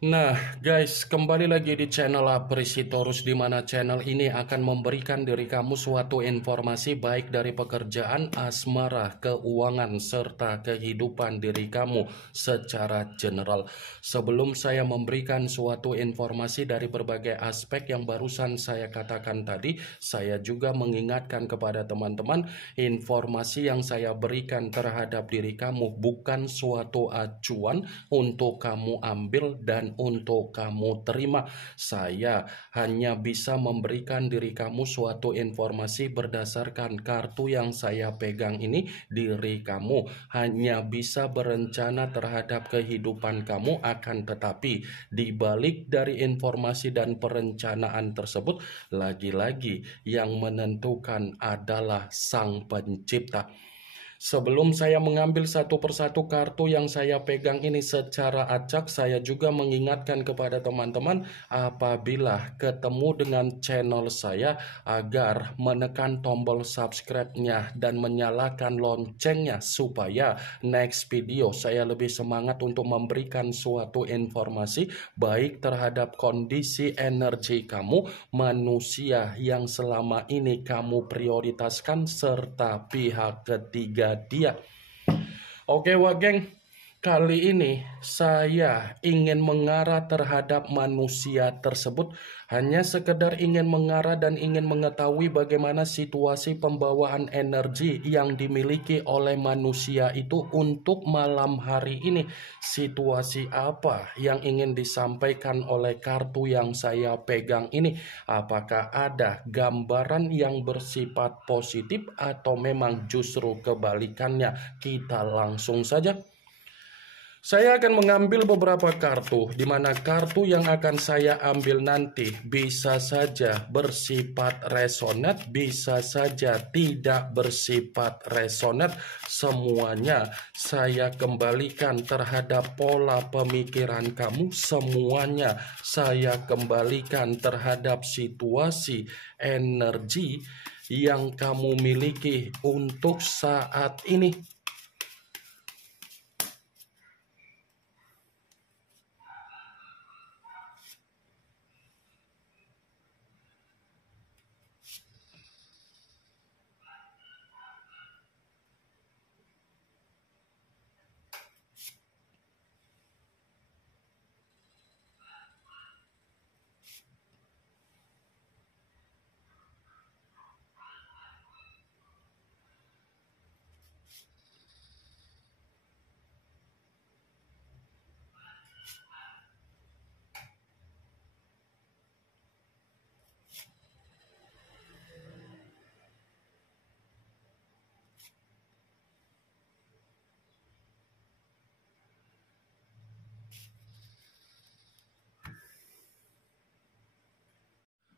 Nah, guys, kembali lagi di channel Apresitorus, di mana channel ini akan memberikan diri kamu suatu informasi baik dari pekerjaan, asmara, keuangan, serta kehidupan diri kamu secara general. Sebelum saya memberikan suatu informasi dari berbagai aspek yang barusan saya katakan tadi, saya juga mengingatkan kepada teman-teman, informasi yang saya berikan terhadap diri kamu bukan suatu acuan untuk kamu ambil dan untuk kamu terima. Saya hanya bisa memberikan diri kamu suatu informasi berdasarkan kartu yang saya pegang ini. Diri kamu hanya bisa berencana terhadap kehidupan kamu, akan tetapi di balik dari informasi dan perencanaan tersebut, lagi-lagi yang menentukan adalah Sang Pencipta. Sebelum saya mengambil satu persatu kartu yang saya pegang ini secara acak, saya juga mengingatkan kepada teman-teman apabila ketemu dengan channel saya agar menekan tombol subscribe-nya dan menyalakan loncengnya supaya next video saya lebih semangat untuk memberikan suatu informasi baik terhadap kondisi energi kamu, manusia yang selama ini kamu prioritaskan, serta pihak ketiga dia. Oke wah geng, kali ini saya ingin mengarah terhadap manusia tersebut. Hanya sekedar ingin mengarah dan ingin mengetahui bagaimana situasi pembawaan energi yang dimiliki oleh manusia itu untuk malam hari ini. Situasi apa yang ingin disampaikan oleh kartu yang saya pegang ini? Apakah ada gambaran yang bersifat positif atau memang justru kebalikannya? Kita langsung saja. Saya akan mengambil beberapa kartu, di mana kartu yang akan saya ambil nanti bisa saja bersifat resonat, bisa saja tidak bersifat resonat. Semuanya saya kembalikan terhadap pola pemikiran kamu, semuanya saya kembalikan terhadap situasi energi yang kamu miliki untuk saat ini.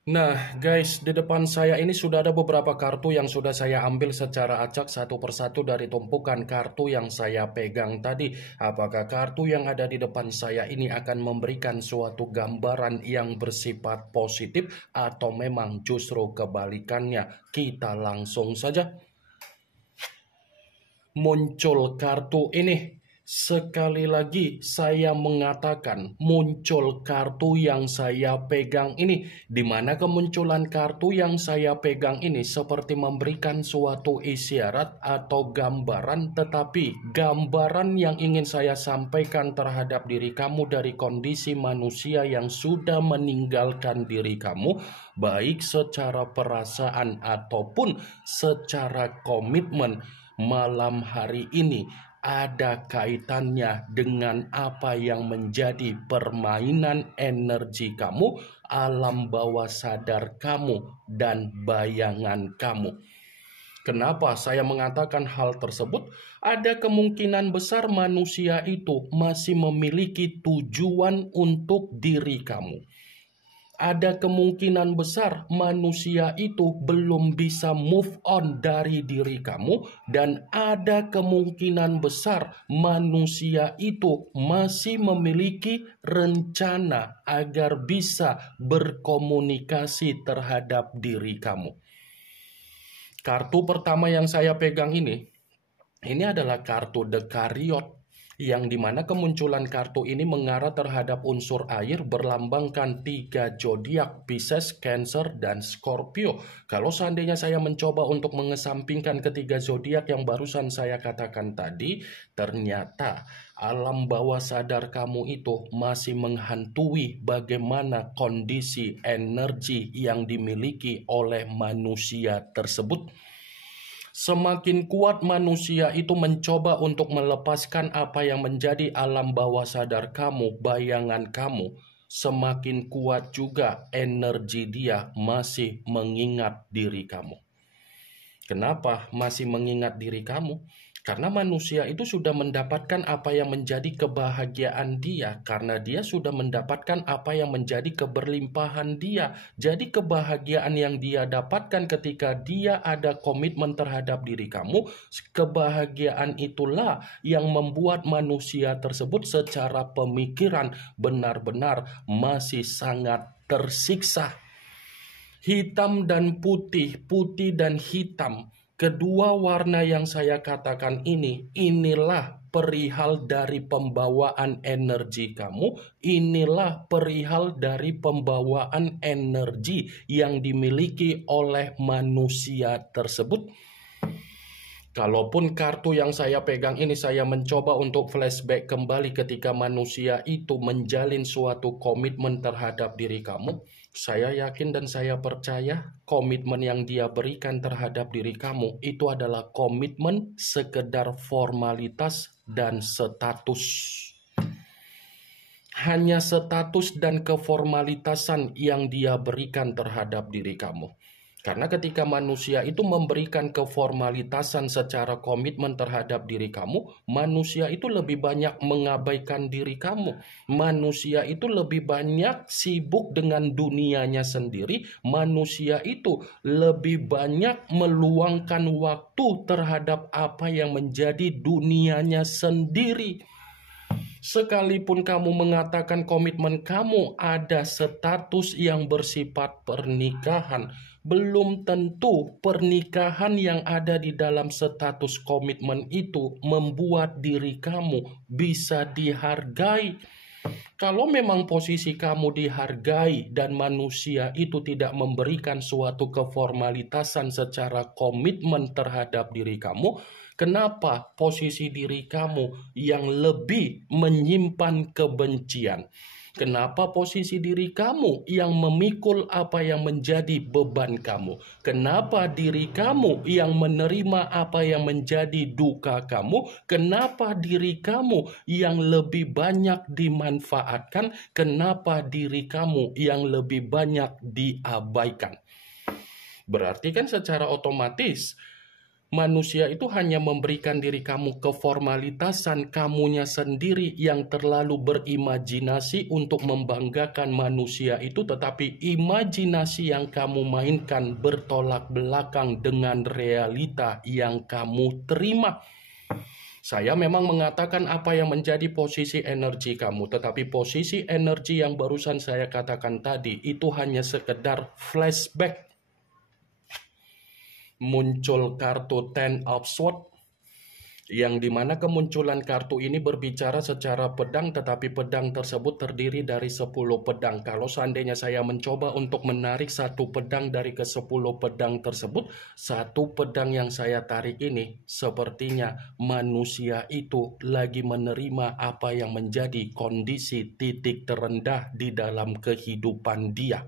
Nah guys, di depan saya ini sudah ada beberapa kartu yang sudah saya ambil secara acak satu persatu dari tumpukan kartu yang saya pegang tadi. Apakah kartu yang ada di depan saya ini akan memberikan suatu gambaran yang bersifat positif atau memang justru kebalikannya? Kita langsung saja. Muncul kartu ini. Sekali lagi saya mengatakan muncul kartu yang saya pegang ini, di mana kemunculan kartu yang saya pegang ini seperti memberikan suatu isyarat atau gambaran, tetapi gambaran yang ingin saya sampaikan terhadap diri kamu dari kondisi manusia yang sudah meninggalkan diri kamu, baik secara perasaan ataupun secara komitmen, malam hari ini ada kaitannya dengan apa yang menjadi permainan energi kamu, alam bawah sadar kamu, dan bayangan kamu. Kenapa saya mengatakan hal tersebut? Ada kemungkinan besar manusia itu masih memiliki tujuan untuk diri kamu. Ada kemungkinan besar manusia itu belum bisa move on dari diri kamu, dan ada kemungkinan besar manusia itu masih memiliki rencana agar bisa berkomunikasi terhadap diri kamu. Kartu pertama yang saya pegang ini adalah kartu The Chariot. yang dimana kemunculan kartu ini mengarah terhadap unsur air berlambangkan 3 zodiak, Pisces, Cancer, dan Scorpio. Kalau seandainya saya mencoba untuk mengesampingkan ketiga zodiak yang barusan saya katakan tadi, ternyata alam bawah sadar kamu itu masih menghantui bagaimana kondisi energi yang dimiliki oleh manusia tersebut. Semakin kuat manusia itu mencoba untuk melepaskan apa yang menjadi alam bawah sadar kamu, bayangan kamu, semakin kuat juga energi dia masih mengingat diri kamu. Kenapa masih mengingat diri kamu? Karena manusia itu sudah mendapatkan apa yang menjadi kebahagiaan dia, karena dia sudah mendapatkan apa yang menjadi keberlimpahan dia. Jadi kebahagiaan yang dia dapatkan ketika dia ada komitmen terhadap diri kamu, kebahagiaan itulah yang membuat manusia tersebut secara pemikiran benar-benar masih sangat tersiksa. Hitam dan putih, putih dan hitam, kedua warna yang saya katakan inilah perihal dari pembawaan energi kamu, inilah perihal dari pembawaan energi yang dimiliki oleh manusia tersebut. Kalaupun kartu yang saya pegang ini saya mencoba untuk flashback kembali ketika manusia itu menjalin suatu komitmen terhadap diri kamu, saya yakin dan saya percaya komitmen yang dia berikan terhadap diri kamu itu adalah komitmen sekedar formalitas dan status. Hanya status dan keformalitasan yang dia berikan terhadap diri kamu. Karena ketika manusia itu memberikan keformalitasan secara komitmen terhadap diri kamu, manusia itu lebih banyak mengabaikan diri kamu. Manusia itu lebih banyak sibuk dengan dunianya sendiri. Manusia itu lebih banyak meluangkan waktu terhadap apa yang menjadi dunianya sendiri. Sekalipun kamu mengatakan komitmen kamu ada status yang bersifat pernikahan, belum tentu pernikahan yang ada di dalam status komitmen itu membuat diri kamu bisa dihargai. Kalau memang posisi kamu dihargai dan manusia itu tidak memberikan suatu keformalitasan secara komitmen terhadap diri kamu, kenapa posisi diri kamu yang lebih menyimpan kebencian? Kenapa posisi diri kamu yang memikul apa yang menjadi beban kamu? Kenapa diri kamu yang menerima apa yang menjadi duka kamu? Kenapa diri kamu yang lebih banyak dimanfaatkan? Kenapa diri kamu yang lebih banyak diabaikan? Berarti kan secara otomatis manusia itu hanya memberikan diri kamu keformalitasan kamunya sendiri yang terlalu berimajinasi untuk membanggakan manusia itu, tetapi imajinasi yang kamu mainkan bertolak belakang dengan realita yang kamu terima. Saya memang mengatakan apa yang menjadi posisi energi kamu, tetapi posisi energi yang barusan saya katakan tadi itu hanya sekedar flashback. Muncul kartu Ten of Swords, yang dimana kemunculan kartu ini berbicara secara pedang, tetapi pedang tersebut terdiri dari 10 pedang. Kalau seandainya saya mencoba untuk menarik satu pedang dari ke-10 pedang tersebut, satu pedang yang saya tarik ini sepertinya manusia itu lagi menerima apa yang menjadi kondisi titik terendah di dalam kehidupan dia.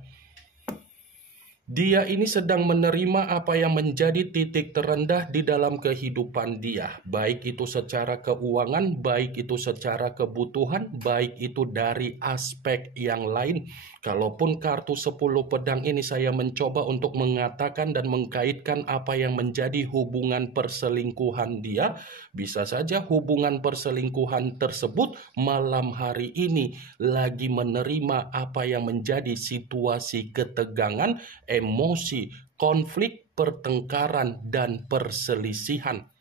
Dia ini sedang menerima apa yang menjadi titik terendah di dalam kehidupan dia. Baik itu secara keuangan, baik itu secara kebutuhan, baik itu dari aspek yang lain. Kalaupun kartu 10 pedang ini saya mencoba untuk mengatakan dan mengkaitkan apa yang menjadi hubungan perselingkuhan dia, bisa saja hubungan perselingkuhan tersebut malam hari ini lagi menerima apa yang menjadi situasi ketegangan, emosi, konflik, pertengkaran, dan perselisihan.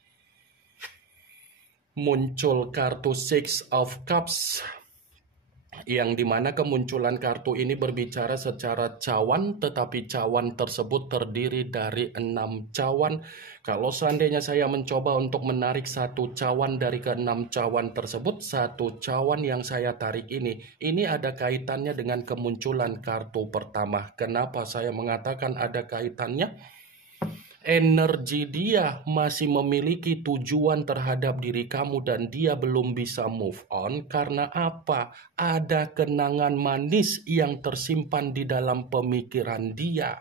Muncul kartu Six of Cups, yang dimana kemunculan kartu ini berbicara secara cawan, tetapi cawan tersebut terdiri dari 6 cawan. Kalau seandainya saya mencoba untuk menarik satu cawan dari ke-6 cawan tersebut, satu cawan yang saya tarik ini ada kaitannya dengan kemunculan kartu pertama. Kenapa saya mengatakan ada kaitannya? Energi dia masih memiliki tujuan terhadap diri kamu dan dia belum bisa move on. Karena apa? Ada kenangan manis yang tersimpan di dalam pemikiran dia.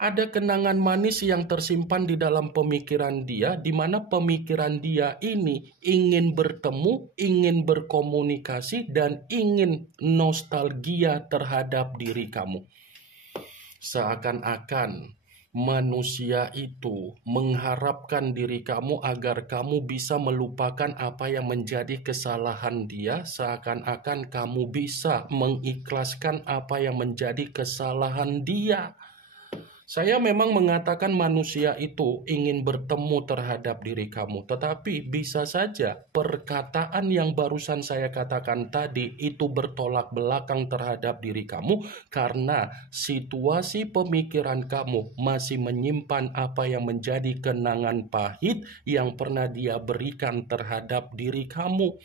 Ada kenangan manis yang tersimpan di dalam pemikiran dia, di mana pemikiran dia ini ingin bertemu, ingin berkomunikasi, dan ingin nostalgia terhadap diri kamu. Seakan-akan manusia itu mengharapkan diri kamu agar kamu bisa melupakan apa yang menjadi kesalahan dia, seakan-akan kamu bisa mengikhlaskan apa yang menjadi kesalahan dia. Saya memang mengatakan manusia itu ingin bertemu terhadap diri kamu, tetapi bisa saja perkataan yang barusan saya katakan tadi itu bertolak belakang terhadap diri kamu karena situasi pemikiran kamu masih menyimpan apa yang menjadi kenangan pahit yang pernah dia berikan terhadap diri kamu.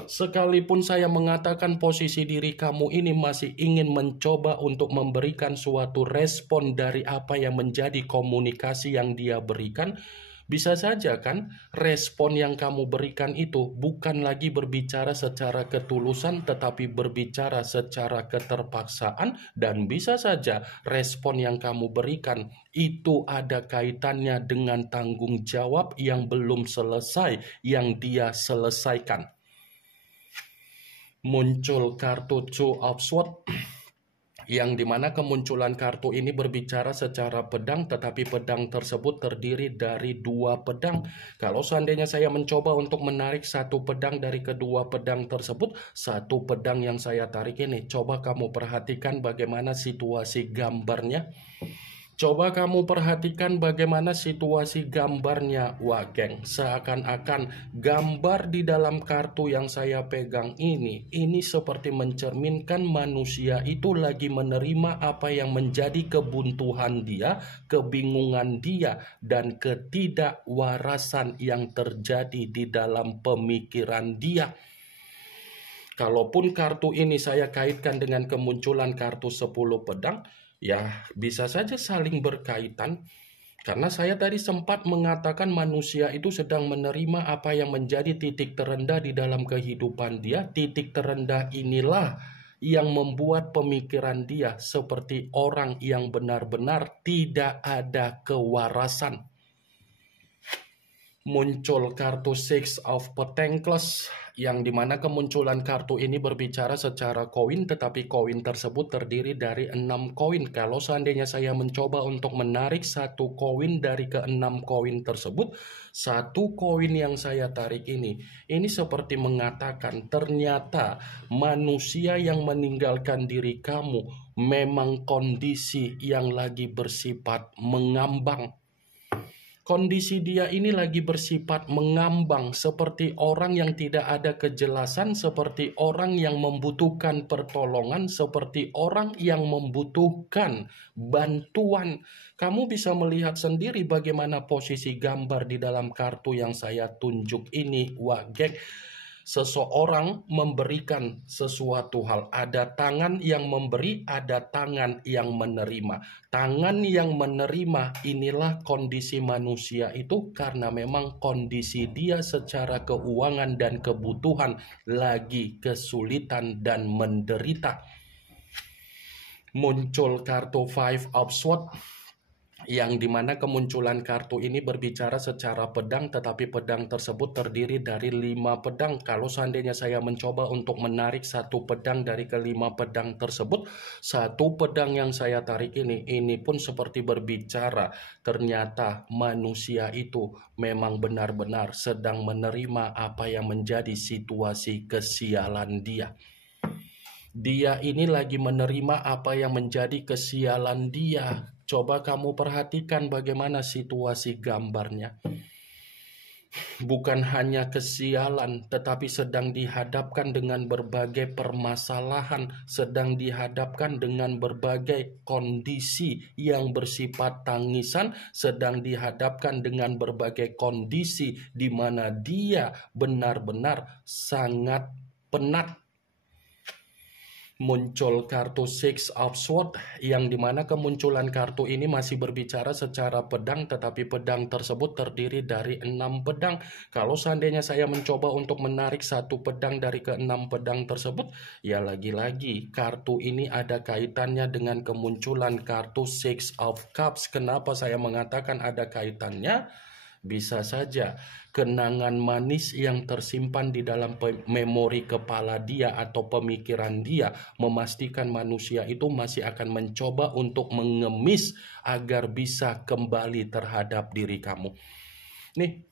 Sekalipun saya mengatakan posisi diri kamu ini masih ingin mencoba untuk memberikan suatu respon dari apa yang menjadi komunikasi yang dia berikan, bisa saja kan respon yang kamu berikan itu bukan lagi berbicara secara ketulusan tetapi berbicara secara keterpaksaan, dan bisa saja respon yang kamu berikan itu ada kaitannya dengan tanggung jawab yang belum selesai yang dia selesaikan. Muncul kartu Two of Swords, yang dimana kemunculan kartu ini berbicara secara pedang, tetapi pedang tersebut terdiri dari 2 pedang. Kalau seandainya saya mencoba untuk menarik satu pedang dari kedua pedang tersebut, satu pedang yang saya tarik ini, coba kamu perhatikan bagaimana situasi gambarnya. Coba kamu perhatikan bagaimana situasi gambarnya. Wah geng, seakan-akan gambar di dalam kartu yang saya pegang ini seperti mencerminkan manusia itu lagi menerima apa yang menjadi kebuntuan dia, kebingungan dia, dan ketidakwarasan yang terjadi di dalam pemikiran dia. Kalaupun kartu ini saya kaitkan dengan kemunculan kartu 10 pedang, ya bisa saja saling berkaitan. Karena saya tadi sempat mengatakan manusia itu sedang menerima apa yang menjadi titik terendah di dalam kehidupan dia. Titik terendah inilah yang membuat pemikiran dia seperti orang yang benar-benar tidak ada kewarasan. Muncul kartu Six of Pentacles, yang dimana kemunculan kartu ini berbicara secara koin, tetapi koin tersebut terdiri dari 6 koin. Kalau seandainya saya mencoba untuk menarik satu koin dari ke-6 koin tersebut, satu koin yang saya tarik ini seperti mengatakan ternyata manusia yang meninggalkan diri kamu memang kondisi yang lagi bersifat mengambang. Kondisi dia ini lagi bersifat mengambang, seperti orang yang tidak ada kejelasan, seperti orang yang membutuhkan pertolongan, seperti orang yang membutuhkan bantuan. Kamu bisa melihat sendiri bagaimana posisi gambar di dalam kartu yang saya tunjuk ini. Wah, geng. Seseorang memberikan sesuatu hal. Ada tangan yang memberi, ada tangan yang menerima. Tangan yang menerima inilah kondisi manusia itu karena memang kondisi dia secara keuangan dan kebutuhan lagi kesulitan dan menderita. Muncul kartu Five of Swords, yang dimana kemunculan kartu ini berbicara secara pedang, tetapi pedang tersebut terdiri dari 5 pedang. Kalau seandainya saya mencoba untuk menarik satu pedang dari ke-5 pedang tersebut, satu pedang yang saya tarik ini pun seperti berbicara ternyata manusia itu memang benar-benar sedang menerima apa yang menjadi situasi kesialan dia. Dia ini lagi menerima apa yang menjadi kesialan dia. Coba kamu perhatikan bagaimana situasi gambarnya. bukan hanya kesialan, tetapi sedang dihadapkan dengan berbagai permasalahan, sedang dihadapkan dengan berbagai kondisi yang bersifat tangisan, sedang dihadapkan dengan berbagai kondisi di mana dia benar-benar sangat penat. Muncul kartu Six of Swords, yang dimana kemunculan kartu ini masih berbicara secara pedang, tetapi pedang tersebut terdiri dari 6 pedang. Kalau seandainya saya mencoba untuk menarik satu pedang dari ke-6 pedang tersebut, ya lagi-lagi kartu ini ada kaitannya dengan kemunculan kartu Six of Cups. Kenapa saya mengatakan ada kaitannya? Bisa saja kenangan manis yang tersimpan di dalam memori kepala dia atau pemikiran dia memastikan manusia itu masih akan mencoba untuk mengemis agar bisa kembali terhadap diri kamu. Nih,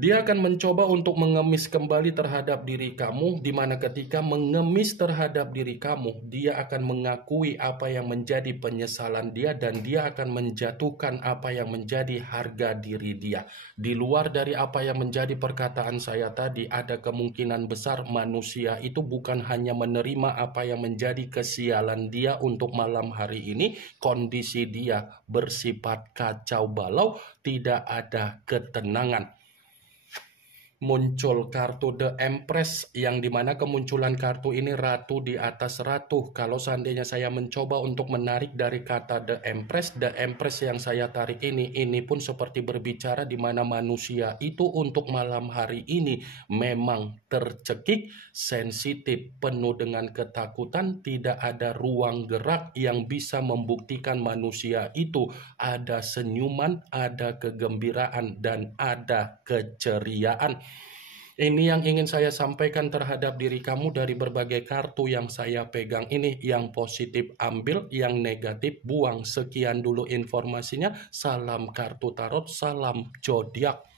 dia akan mencoba untuk mengemis kembali terhadap diri kamu, di mana ketika mengemis terhadap diri kamu, dia akan mengakui apa yang menjadi penyesalan dia dan dia akan menjatuhkan apa yang menjadi harga diri dia. Di luar dari apa yang menjadi perkataan saya tadi, ada kemungkinan besar manusia itu bukan hanya menerima apa yang menjadi kesialan dia untuk malam hari ini, kondisi dia bersifat kacau balau, tidak ada ketenangan. Muncul kartu The Empress, yang dimana kemunculan kartu ini ratu di atas ratu. Kalau seandainya saya mencoba untuk menarik dari kata The Empress yang saya tarik ini pun seperti berbicara di mana manusia itu untuk malam hari ini memang tercekik, sensitif, penuh dengan ketakutan, tidak ada ruang gerak yang bisa membuktikan manusia itu ada senyuman, ada kegembiraan, dan ada keceriaan. Ini yang ingin saya sampaikan terhadap diri kamu dari berbagai kartu yang saya pegang ini. Yang positif ambil, yang negatif buang. Sekian dulu informasinya. Salam kartu tarot, salam zodiak.